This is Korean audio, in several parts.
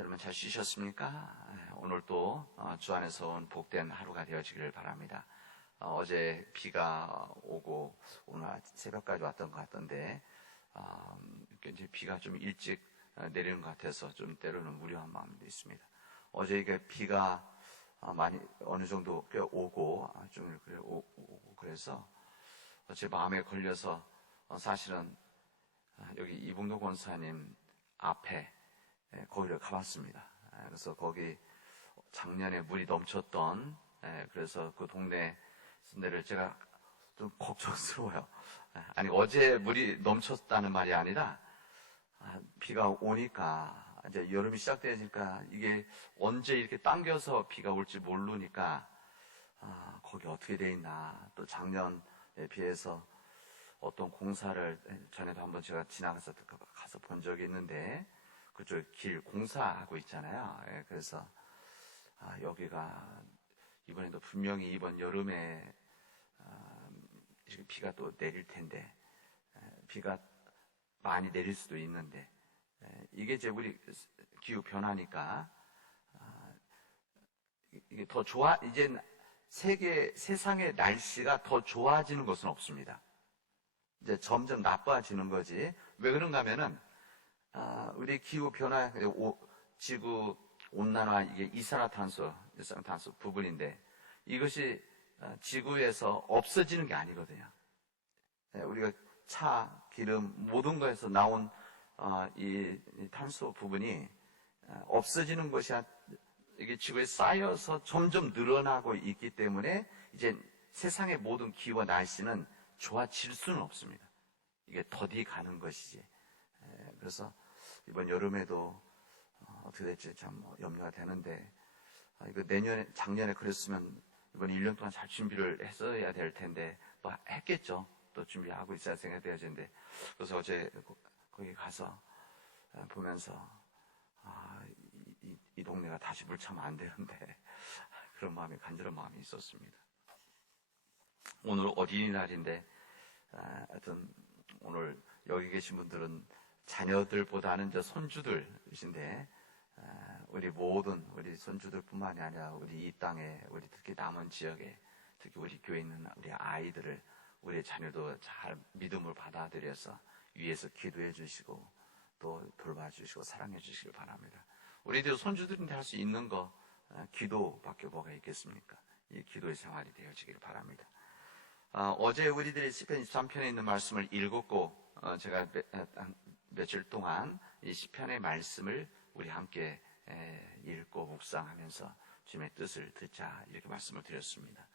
여러분 잘 쉬셨습니까? 오늘 또 주 안에서 온 복된 하루가 되어지기를 바랍니다. 어제 비가 오고 오늘 새벽까지 왔던 것 같던데 이제 비가 좀 일찍 내리는 것 같아서 좀 때로는 무료한 마음도 있습니다. 어제 이게 비가 많이 어느 정도 꽤 오고 좀 오고 그래서 제 마음에 걸려서 사실은 여기 이봉도 권사님 앞에 거기를 가봤습니다. 그래서 거기 작년에 물이 넘쳤던 그래서 그 동네 순대를 제가 좀 걱정스러워요. 아니 어제 물이 넘쳤다는 말이 아니라 비가 오니까 이제 여름이 시작되니까 이게 언제 이렇게 당겨서 비가 올지 모르니까 거기 어떻게 돼 있나. 또 작년에 비해서 어떤 공사를 전에도 한번 제가 지나가서 가서 본 적이 있는데 그쪽 길 공사하고 있잖아요. 그래서 여기가 이번에도 분명히 이번 여름에 비가 또 내릴 텐데 비가 많이 내릴 수도 있는데 이게 이제 우리 기후 변화니까 이게 더 이제 세상의 날씨가 더 좋아지는 것은 없습니다. 이제 점점 나빠지는 거지. 왜 그런가 하면은 우리 기후 변화, 지구 온난화, 이게 이산화탄소 부분인데 이것이 지구에서 없어지는 게 아니거든요. 우리가 차, 기름, 모든 것에서 나온 이 탄소 부분이 없어지는 것이 이게 지구에 쌓여서 점점 늘어나고 있기 때문에 이제 세상의 모든 기후와 날씨는 좋아질 수는 없습니다. 이게 더디 가는 것이지. 그래서 이번 여름에도 어떻게 될지 참 염려가 되는데 이거 작년에 그랬으면 이번 1년 동안 잘 준비를 했어야 될 텐데 뭐 했겠죠. 또 준비하고 있어야 생각되어지는데 그래서 어제 거기 가서 보면서 이 동네가 다시 물 차면 안 되는데 그런 마음이 간절한 마음이 있었습니다. 오늘 어린이날인데 하여튼 오늘 여기 계신 분들은 자녀들보다는 이제 손주들이신데 우리 모든 우리 손주들뿐만이 아니라 우리 이 땅에 우리 특히 남은 지역에 특히 우리 교회에 있는 우리 아이들을 우리 자녀도 잘 믿음을 받아들여서 위에서 기도해 주시고 또 돌봐주시고 사랑해 주시길 바랍니다. 우리들 손주들인데 할 수 있는 거 기도밖에 뭐가 있겠습니까? 이 기도의 생활이 되어지길 바랍니다. 어제 우리들이 시편 23편에 있는 말씀을 읽었고 제가 며칠 동안 이 시편의 말씀을 우리 함께 읽고 묵상하면서 주님의 뜻을 듣자 이렇게 말씀을 드렸습니다.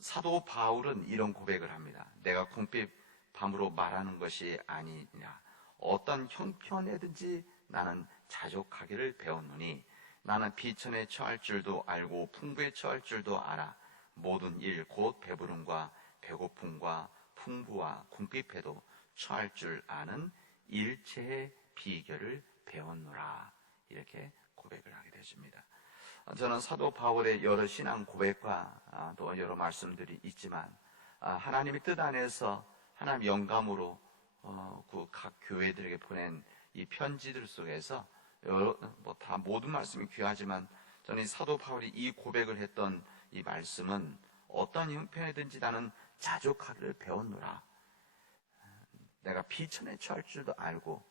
사도 바울은 이런 고백을 합니다. 내가 궁핍 밤으로 말하는 것이 아니냐. 어떤 형편에든지 나는 자족하기를 배웠노니 나는 비천에 처할 줄도 알고 풍부에 처할 줄도 알아. 모든 일 곧 배부름과 배고픔과 풍부와 궁핍에도 처할 줄 아는 일체의 비결을 배웠노라. 이렇게 고백을 하게 되십니다. 저는 사도 바울의 여러 신앙 고백과 또 여러 말씀들이 있지만 하나님의 뜻 안에서 하나님 영감으로 그 각 교회들에게 보낸 이 편지들 속에서 다 모든 말씀이 귀하지만 저는 이 사도 바울이 이 고백을 했던 이 말씀은 어떤 형편이든지 나는 자족하기를 배웠노라. 내가 비천에 처할 줄도 알고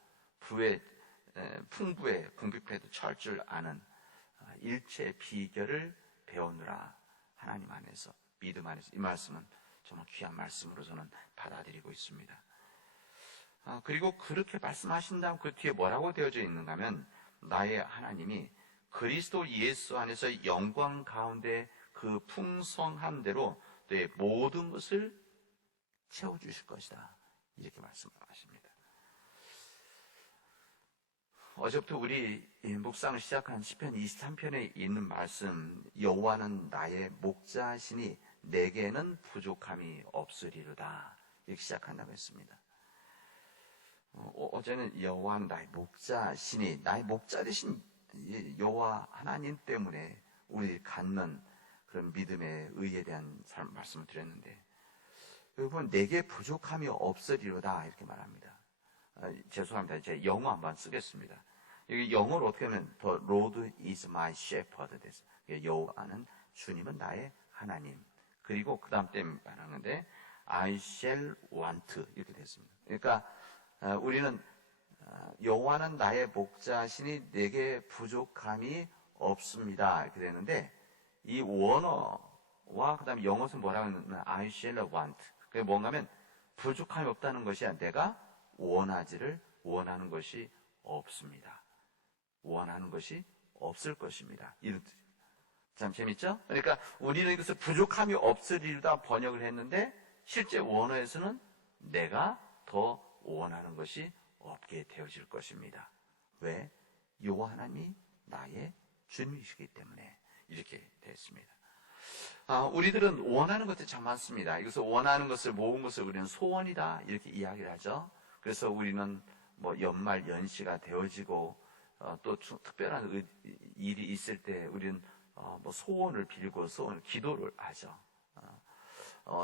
풍부에 궁핍에도 처할 줄 아는 일체의 비결을 배우느라. 하나님 안에서 믿음 안에서. 이 말씀은 정말 귀한 말씀으로 저는 받아들이고 있습니다. 그리고 그렇게 말씀하신 다음 그 뒤에 뭐라고 되어져 있는가 하면 나의 하나님이 그리스도 예수 안에서 영광 가운데 그 풍성한 대로 내 모든 것을 채워주실 것이다. 이렇게 말씀하십니다. 어제부터 우리 묵상을 시작한 시편 23편에 있는 말씀, 여호와는 나의 목자시니 내게는 부족함이 없으리로다. 이렇게 시작한다고 했습니다. 어제는 여호와는 나의 목자시니, 나의 목자 되신 여호와 하나님 때문에 우리 갖는 그런 믿음의 의에 대한 말씀을 드렸는데, 여러분 내게 부족함이 없으리로다 이렇게 말합니다. 죄송합니다. 제 영어 한번 쓰겠습니다. 여기 영어로 어떻게 하면 The Lord is my shepherd 됐어요. 여호와는 주님은 나의 하나님. 그리고 그 다음 때 말하는데 I shall want 이렇게 됐습니다. 그러니까 우리는 여호와는 나의 목자시니 내게 부족함이 없습니다. 이렇게 되는데 이 원어와 그 다음에 영어에서 뭐라고 하냐면 I shall want. 그게 뭔가 하면 부족함이 없다는 것이 내가 원하는 것이 없습니다. 원하는 것이 없을 것입니다. 이런 뜻입니다. 참 재밌죠? 그러니까 우리는 이것을 부족함이 없으리로다 번역을 했는데 실제 원어에서는 내가 더 원하는 것이 없게 되어질 것입니다. 왜? 여호와 하나님이 나의 주님이시기 때문에 이렇게 됐습니다. 우리들은 원하는 것들이 참 많습니다. 이것을 원하는 것을 모은 것을 우리는 소원이다 이렇게 이야기를 하죠. 그래서 우리는 뭐 연말 연시가 되어지고 또 특별한 일이 있을 때 우리는 뭐 소원을 빌고 기도를 하죠.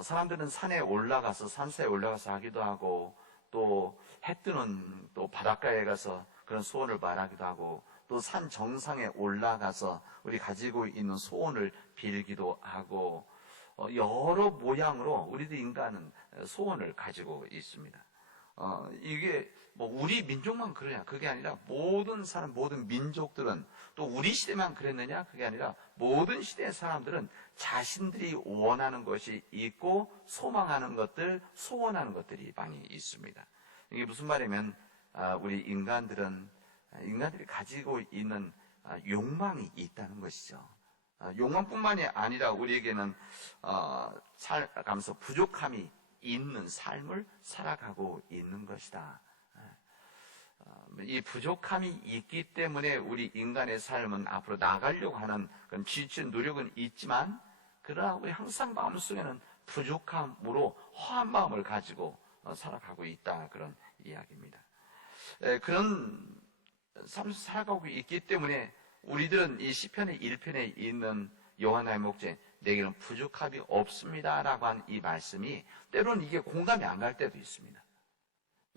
사람들은 산에 올라가서 산사에 올라가서 하기도 하고 또 해 뜨는 또 바닷가에 가서 그런 소원을 말하기도 하고 또 산 정상에 올라가서 우리 가지고 있는 소원을 빌기도 하고 여러 모양으로 우리들 인간은 소원을 가지고 있습니다. 이게 뭐 우리 민족만 그러냐 그게 아니라 모든 사람 모든 민족들은 또 우리 시대만 그랬느냐 그게 아니라 모든 시대의 사람들은 자신들이 원하는 것이 있고 소망하는 것들 소원하는 것들이 많이 있습니다. 이게 무슨 말이냐면 우리 인간들이 가지고 있는 욕망이 있다는 것이죠. 욕망뿐만이 아니라 우리에게는 살아가면서 부족함이 있는 삶을 살아가고 있는 것이다. 이 부족함이 있기 때문에 우리 인간의 삶은 앞으로 나가려고 하는 그런 지친 노력은 있지만 그러나 우리 항상 마음속에는 부족함으로 허한 마음을 가지고 살아가고 있다 그런 이야기입니다. 그런 삶을 살아가고 있기 때문에 우리들은 이 시편의 1편에 있는 여호와 나의 목자 내게는 부족함이 없습니다라고 한 이 말씀이 때로는 이게 공감이 안 갈 때도 있습니다.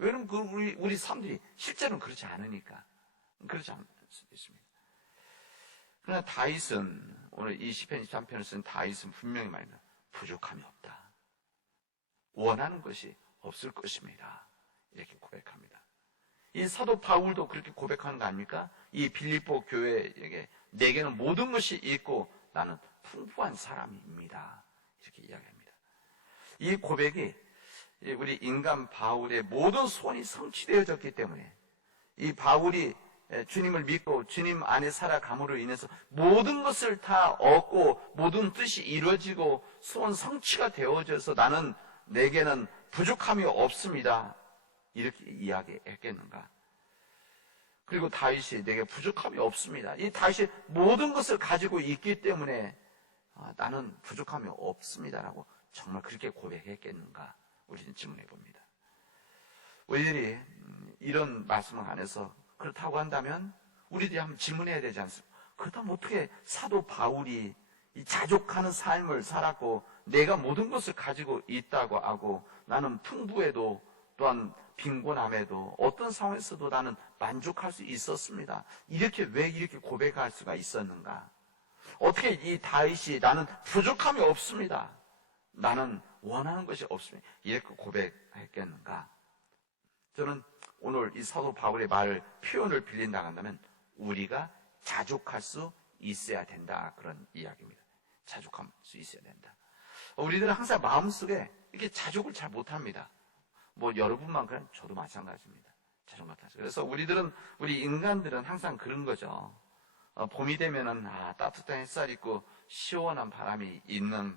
왜냐면 우리 사람들이 실제로는 그렇지 않으니까 그렇지 않을 수도 있습니다. 그러나 다윗은 오늘 이 시편 23편을 쓴 다윗은 분명히 말합니다. 부족함이 없다. 원하는 것이 없을 것입니다. 이렇게 고백합니다. 이 사도 바울도 그렇게 고백하는 거 아닙니까? 이 빌립보 교회에게 내게는 모든 것이 있고 나는 풍부한 사람입니다. 이렇게 이야기합니다. 이 고백이 우리 인간 바울의 모든 소원이 성취되어졌기 때문에 이 바울이 주님을 믿고 주님 안에 살아감으로 인해서 모든 것을 다 얻고 모든 뜻이 이루어지고 소원 성취가 되어져서 내게는 부족함이 없습니다. 이렇게 이야기했겠는가? 그리고 다윗이 내게 부족함이 없습니다. 이 다윗이 모든 것을 가지고 있기 때문에 나는 부족함이 없습니다라고 정말 그렇게 고백했겠는가? 우리는 질문해 봅니다. 우리들이 이런 말씀 안에서 그렇다고 한다면 우리들이 한번 질문해야 되지 않습니까? 그렇다면 어떻게 사도 바울이 이 자족하는 삶을 살았고 내가 모든 것을 가지고 있다고 하고 나는 풍부해도 또한 빈곤함에도 어떤 상황에서도 나는 만족할 수 있었습니다. 왜 이렇게 고백할 수가 있었는가? 어떻게 이 다윗이 나는 부족함이 없습니다. 나는 원하는 것이 없습니다. 이렇게 고백했겠는가? 저는 오늘 이 사도 바울의 표현을 빌린다고 한다면 우리가 자족할 수 있어야 된다. 그런 이야기입니다. 자족할 수 있어야 된다. 우리들은 항상 마음속에 이렇게 자족을 잘 못합니다. 뭐 여러분만 그냥 저도 마찬가지입니다. 자족 못하죠. 그래서 우리 인간들은 항상 그런 거죠. 봄이 되면은 따뜻한 햇살 있고 시원한 바람이 있는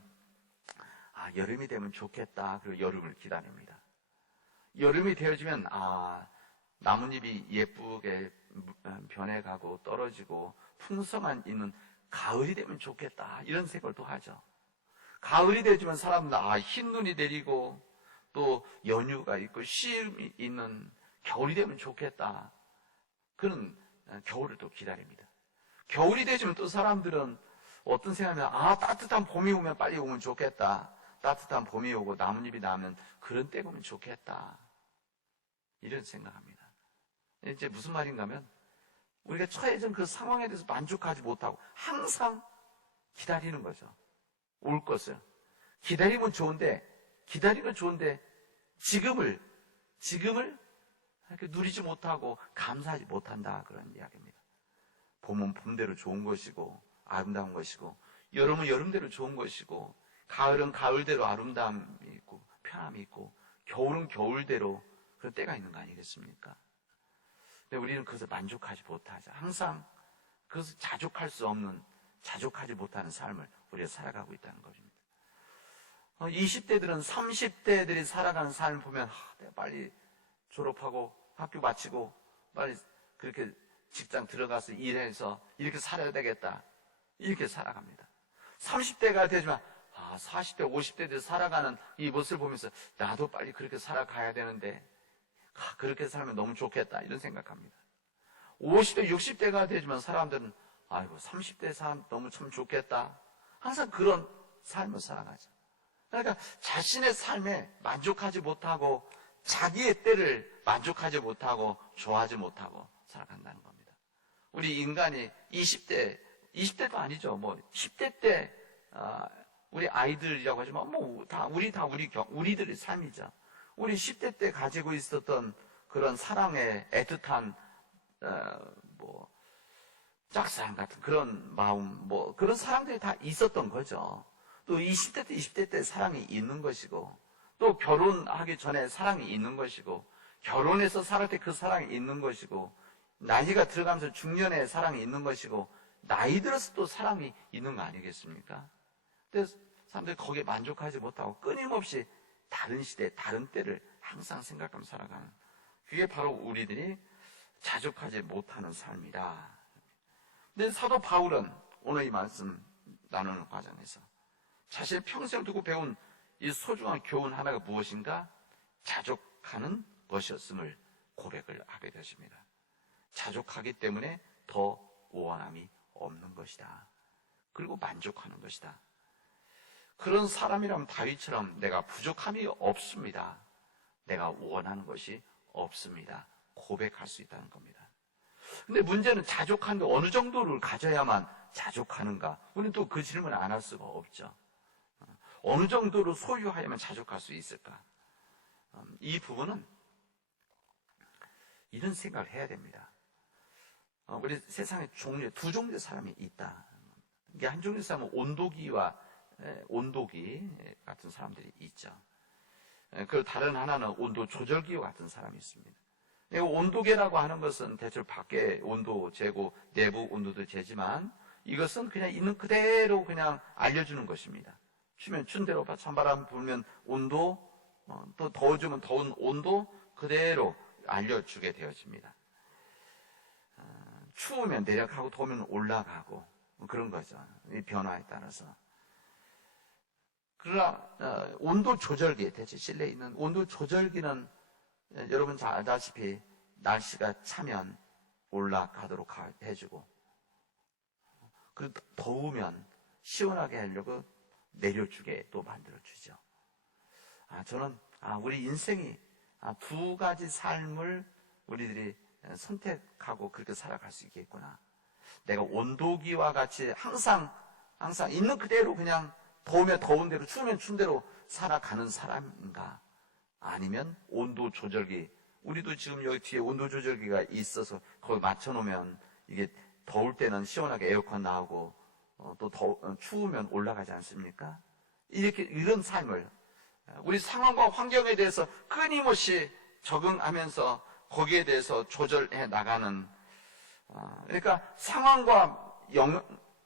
여름이 되면 좋겠다. 그리고 여름을 기다립니다. 여름이 되어지면 나뭇잎이 예쁘게 변해가고 떨어지고 풍성한 있는 가을이 되면 좋겠다. 이런 생각을 또 하죠. 가을이 되어지면 사람들 흰 눈이 내리고 또 연휴가 있고 쉼이 있는 겨울이 되면 좋겠다. 그런 겨울을 또 기다립니다. 겨울이 되어지면 또 사람들은 어떤 생각이냐면 따뜻한 봄이 오면 빨리 오면 좋겠다. 따뜻한 봄이 오고 나뭇잎이 나면 그런 때가 오면 좋겠다. 이런 생각합니다. 이제 무슨 말인가 하면 우리가 처해진 그 상황에 대해서 만족하지 못하고 항상 기다리는 거죠. 올 것을. 기다리면 좋은데 지금을 이렇게 누리지 못하고 감사하지 못한다, 그런 이야기입니다. 봄은 봄대로 좋은 것이고 아름다운 것이고, 여름은 여름대로 좋은 것이고, 가을은 가을대로 아름다움이 있고 편함이 있고, 겨울은 겨울대로 그런 때가 있는 거 아니겠습니까? 근데 우리는 그것을 만족하지 못하자. 항상 그것을 자족하지 못하는 삶을 우리가 살아가고 있다는 것입니다. 20대들은 30대들이 살아가는 삶을 보면 내가 빨리 졸업하고 학교 마치고 빨리 그렇게 직장 들어가서 일해서 이렇게 살아야 되겠다, 이렇게 살아갑니다. 30대가 되지만 40대, 50대들이 살아가는 이 모습을 보면서 나도 빨리 그렇게 살아가야 되는데 그렇게 살면 너무 좋겠다, 이런 생각합니다. 50대, 60대가 되지만 사람들은 30대 사람 너무 참 좋겠다, 항상 그런 삶을 살아가죠. 그러니까 자신의 삶에 만족하지 못하고 자기의 때를 만족하지 못하고 좋아하지 못하고 살아간다는 겁니다. 우리 인간이 20대도 아니죠. 10대 때 우리 아이들이라고 하지만 우리들의 삶이죠. 우리 10대 때 가지고 있었던 그런 사랑의 애틋한 짝사랑 같은 그런 마음, 그런 사랑들이 다 있었던 거죠. 또 20대 때, 20대 때 사랑이 있는 것이고, 또 결혼하기 전에 사랑이 있는 것이고, 결혼해서 살을 때 그 사랑이 있는 것이고, 나이가 들어가면서 중년에 사랑이 있는 것이고, 나이 들어서 또 사랑이 있는 거 아니겠습니까? 근데 사람들이 거기에 만족하지 못하고 끊임없이 다른 시대, 다른 때를 항상 생각하며 살아가는, 그게 바로 우리들이 자족하지 못하는 삶이다. 근데 사도 바울은 오늘 이 말씀 나누는 과정에서 자신의 평생을 두고 배운 이 소중한 교훈 하나가 무엇인가? 자족하는 것이었음을 고백을 하게 되십니다. 자족하기 때문에 더 우월함이 없는 것이다. 그리고 만족하는 것이다. 그런 사람이라면 다윗처럼 내가 부족함이 없습니다, 내가 원하는 것이 없습니다, 고백할 수 있다는 겁니다. 근데 문제는 자족하는데 어느 정도를 가져야만 자족하는가? 우리는 또 그 질문을 안 할 수가 없죠. 어느 정도로 소유하야만 자족할 수 있을까? 이 부분은 이런 생각을 해야 됩니다. 우리 세상에 두 종류의 사람이 있다. 이게 한 종류의 사람은 온도기 같은 사람들이 있죠. 그리고 다른 하나는 온도 조절기와 같은 사람이 있습니다. 온도계라고 하는 것은 대체로 밖에 온도 재고 내부 온도도 재지만, 이것은 그냥 있는 그대로 그냥 알려주는 것입니다. 추면 춘 대로 찬바람 불면 온도, 또 더워지면 더운 온도 그대로 알려주게 되어집니다. 추우면 내려가고 더우면 올라가고 그런 거죠, 이 변화에 따라서. 그러나 온도 조절기, 대체 실내에 있는 온도 조절기는 여러분 잘 알다시피 날씨가 차면 올라가도록 해주고, 그리고 더우면 시원하게 하려고 내려주게 또 만들어주죠. 저는 우리 인생이 두 가지 삶을 우리들이 선택하고 그렇게 살아갈 수 있겠구나. 내가 온도기와 같이 항상 있는 그대로 그냥 더우면 더운 대로, 추우면 추운 대로 살아가는 사람인가? 아니면 온도 조절기, 우리도 지금 여기 뒤에 온도 조절기가 있어서 거기 맞춰놓으면 이게 더울 때는 시원하게 에어컨 나오고 또 추우면 올라가지 않습니까? 이런 삶을 우리 상황과 환경에 대해서 끊임없이 적응하면서 거기에 대해서 조절해 나가는, 그러니까 상황과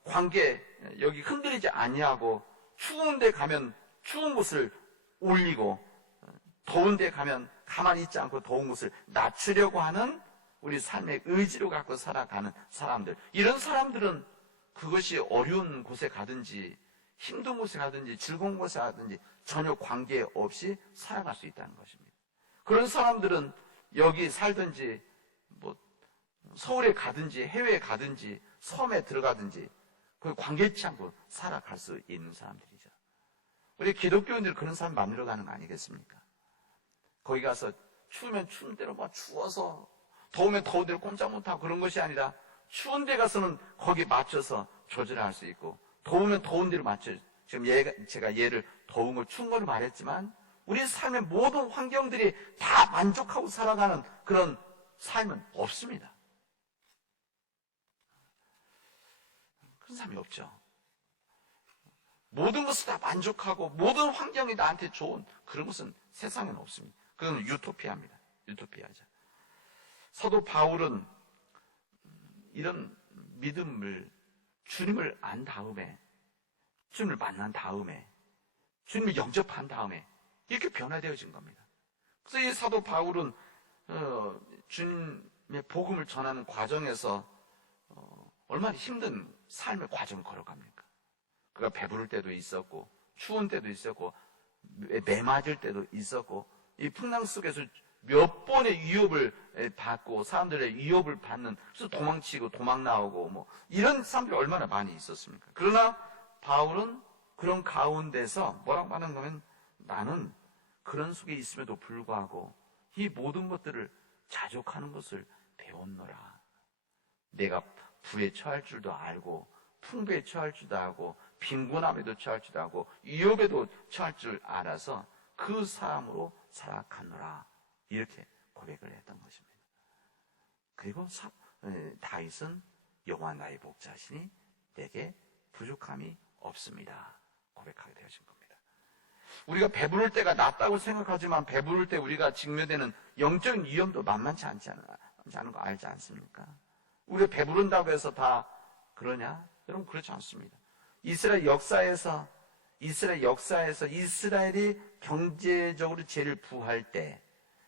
관계 여기 흔들리지 아니하고, 추운 데 가면 추운 곳을 올리고 더운 데 가면 가만히 있지 않고 더운 곳을 낮추려고 하는 우리 삶의 의지로 갖고 살아가는 사람들, 이런 사람들은 그것이 어려운 곳에 가든지 힘든 곳에 가든지 즐거운 곳에 가든지 전혀 관계없이 살아갈 수 있다는 것입니다. 그런 사람들은 여기 살든지 서울에 가든지 해외에 가든지 섬에 들어가든지 그 관계치 않고 살아갈 수 있는 사람들이죠. 우리 기독교인들 그런 사람 만들어 가는 거 아니겠습니까? 거기 가서 추우면 추운 대로 추워서, 더우면 더운 대로 꼼짝 못하고 그런 것이 아니라 추운 데 가서는 거기 맞춰서 조절할 수 있고, 더우면 더운 데로 맞춰. 지금 제가 얘를 더운 걸 추운 걸로 말했지만, 우리 삶의 모든 환경들이 다 만족하고 살아가는 그런 삶은 없습니다. 그런 삶이 없죠. 모든 것을 다 만족하고 모든 환경이 나한테 좋은 그런 것은 세상에는 없습니다. 그건 유토피아입니다. 유토피아죠. 사도 바울은 이런 믿음을, 주님을 안 다음에, 주님을 만난 다음에, 주님을 영접한 다음에 이렇게 변화되어진 겁니다. 그래서 이 사도 바울은 주님의 복음을 전하는 과정에서 얼마나 힘든 삶의 과정을 걸어갑니까? 그가 배부를 때도 있었고, 추운 때도 있었고, 매 맞을 때도 있었고, 이 풍랑 속에서 몇 번의 위협을 받고, 사람들의 위협을 받는, 그래서 도망치고 도망 나오고, 뭐 이런 사람들이 얼마나 많이 있었습니까? 그러나 바울은 그런 가운데서 뭐라고 하는 거면, 나는 그런 속에 있음에도 불구하고 이 모든 것들을 자족하는 것을 배웠노라. 내가 부에 처할 줄도 알고, 풍부에 처할 줄도 알고, 빈곤함에도 처할 줄도 알고, 위협에도 처할 줄 알아서 그 사람으로 살아가노라. 이렇게 고백을 했던 것입니다. 그리고 다윗은 여호와 나의 목자시니 내게 부족함이 없습니다. 고백하게 되어진 겁니다. 우리가 배부를 때가 낫다고 생각하지만 배부를 때 우리가 직면되는 영적인 위험도 만만치 않지 않은 거 알지 않습니까? 우리가 배부른다고 해서 다 그러냐? 여러분 그렇지 않습니다. 이스라엘 역사에서 이스라엘이 경제적으로 제일 부할 때,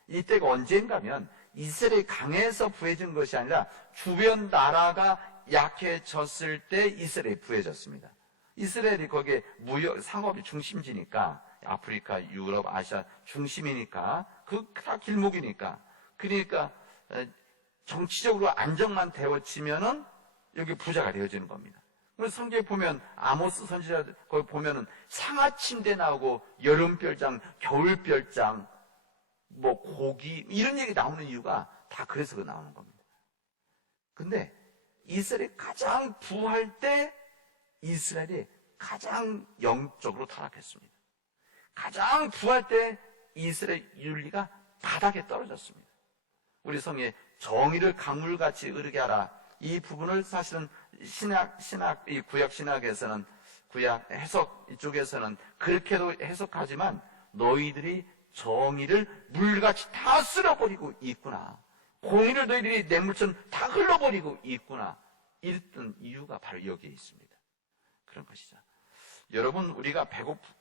이때가 언젠가면 이스라엘이 강해서 부해진 것이 아니라 주변 나라가 약해졌을 때 이스라엘이 부해졌습니다. 이스라엘이 거기에 무역, 상업이 중심지니까, 아프리카, 유럽, 아시아 중심이니까, 그 다 길목이니까. 그러니까 정치적으로 안정만 되어지면은 여기 부자가 되어지는 겁니다. 그래서 성경에 보면 아모스 선지자 거기 보면은 상하침대 나오고 여름별장, 겨울별장, 뭐 고기 이런 얘기 나오는 이유가 다 그래서 나오는 겁니다. 근데 이스라엘이 가장 부할 때 이스라엘이 가장 영적으로 타락했습니다. 가장 부할 때 이스라엘 윤리가 바닥에 떨어졌습니다. 우리 성에 정의를 강물같이 흐르게 하라. 이 부분을 사실은 이 구약 신학에서는, 구약 해석 이쪽에서는 그렇게도 해석하지만, 너희들이 정의를 물같이 다 쓸어버리고 있구나. 공의를 너희들이 냇물처럼 다 흘러버리고 있구나. 이랬던 이유가 바로 여기에 있습니다. 그런 것이죠. 여러분, 우리가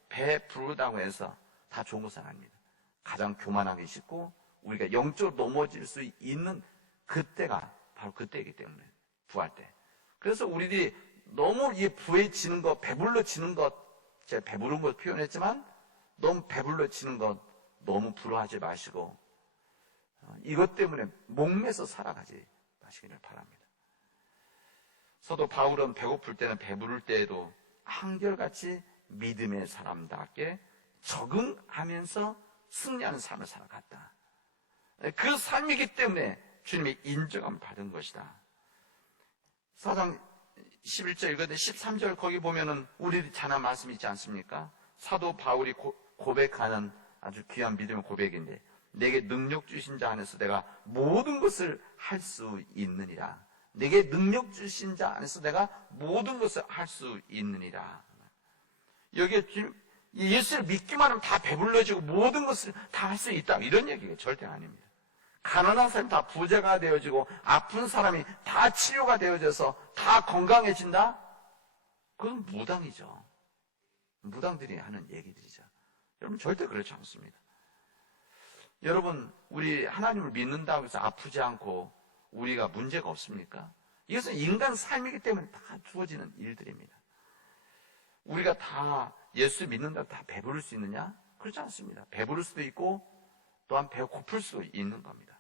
배부르다고 해서 다 좋은 것은 아닙니다. 가장 교만하기 쉽고 우리가 영적으로 넘어질 수 있는 그때가 바로 그때이기 때문에, 부할 때. 그래서 우리들이 너무 이 부해지는 것, 배불러지는 것, 제가 배부른 것 표현했지만 너무 배불러지는 것 너무 부러워하지 마시고 이것 때문에 목매서 살아가지 마시기를 바랍니다. 사도 바울은 배고플 때는 배부를 때에도 한결같이 믿음의 사람답게 적응하면서 승리하는 삶을 살아갔다. 그 삶이기 때문에 주님의 인정함을 받은 것이다. 4장 11절 읽었는데 13절 거기 보면은 우리들이 잘한 말씀이 있지 않습니까? 사도 바울이 고백하는 아주 귀한 믿음의 고백인데, 내게 능력 주신 자 안에서 내가 모든 것을 할 수 있느니라. 내게 능력 주신 자 안에서 내가 모든 것을 할 수 있느니라. 여기에 예수를 믿기만 하면 다 배불러지고 모든 것을 다 할 수 있다, 이런 얘기가 절대 아닙니다. 가난한 사람이 다 부자가 되어지고 아픈 사람이 다 치료가 되어져서 다 건강해진다? 그건 무당이죠. 무당들이 하는 얘기들이죠. 여러분 절대 그렇지 않습니다. 여러분, 우리 하나님을 믿는다고 해서 아프지 않고 우리가 문제가 없습니까? 이것은 인간 삶이기 때문에 다 주어지는 일들입니다. 우리가 다 예수 믿는다고 다 배부를 수 있느냐? 그렇지 않습니다. 배부를 수도 있고 또한 배고플 수도 있는 겁니다.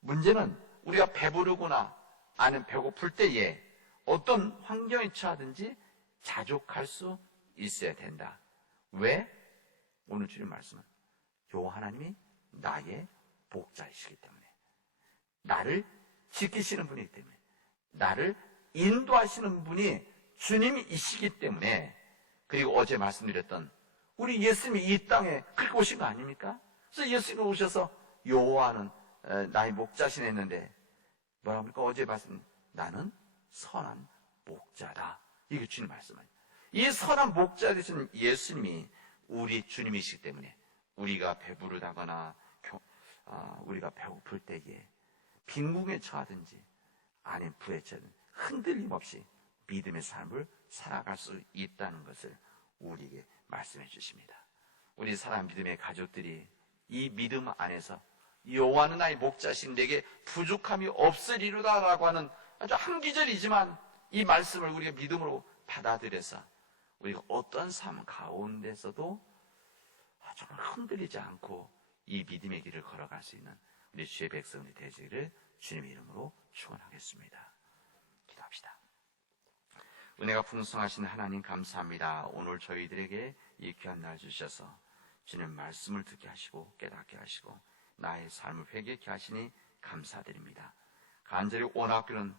문제는 우리가 배부르거나 아니면 배고플 때에 어떤 환경에 처하든지 자족할 수 있어야 된다. 왜? 오늘 주님 말씀은 여호와 하나님이 나의 복자이시기 때문에, 나를 지키시는 분이기 때문에, 나를 인도하시는 분이 주님이시기 때문에, 그리고 어제 말씀드렸던 우리 예수님이 이 땅에 그렇게 오신 거 아닙니까? 그래서 예수님이 오셔서 여호와는 나의 목자신 했는데 뭐라 합니까? 어제 말씀, 나는 선한 목자다. 이게 주님 말씀이에요. 이 선한 목자 되신 예수님이 우리 주님이시기 때문에 우리가 배부르다거나 우리가 배고플 때에 빈궁에 처하든지 아니면 불에 처하든지 흔들림 없이 믿음의 삶을 살아갈 수 있다는 것을 우리에게 말씀해 주십니다. 우리 사랑 믿음의 가족들이 이 믿음 안에서 여호와는 나의 목자신 내게 부족함이 없으리로다라고 하는 아주 한 기절이지만 이 말씀을 우리가 믿음으로 받아들여서 우리가 어떤 삶 가운데서도 정말 흔들리지 않고 이 믿음의 길을 걸어갈 수 있는 우리 주의 백성이 되시기를 주님의 이름으로 축원하겠습니다. 기도합시다. 은혜가 풍성하신 하나님 감사합니다. 오늘 저희들에게 이 귀한 날 주셔서 주님 말씀을 듣게 하시고 깨닫게 하시고 나의 삶을 회개케 하시니 감사드립니다. 간절히 원하기는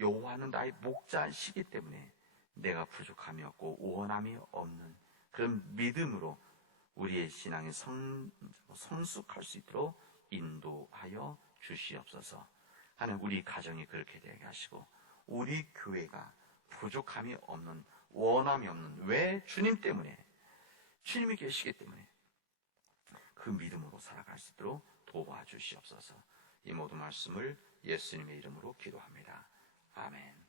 여호와는 나의 목자시기 때문에 내가 부족함이 없고 원함이 없는 그런 믿음으로 우리의 신앙이 성숙할 수 있도록 인도하여 주시옵소서. 하나님, 우리 가정이 그렇게 되게 하시고 우리 교회가 부족함이 없는, 원함이 없는, 왜? 주님 때문에, 주님이 계시기 때문에 그 믿음으로 살아갈 수 있도록 도와주시옵소서. 이 모든 말씀을 예수님의 이름으로 기도합니다. 아멘.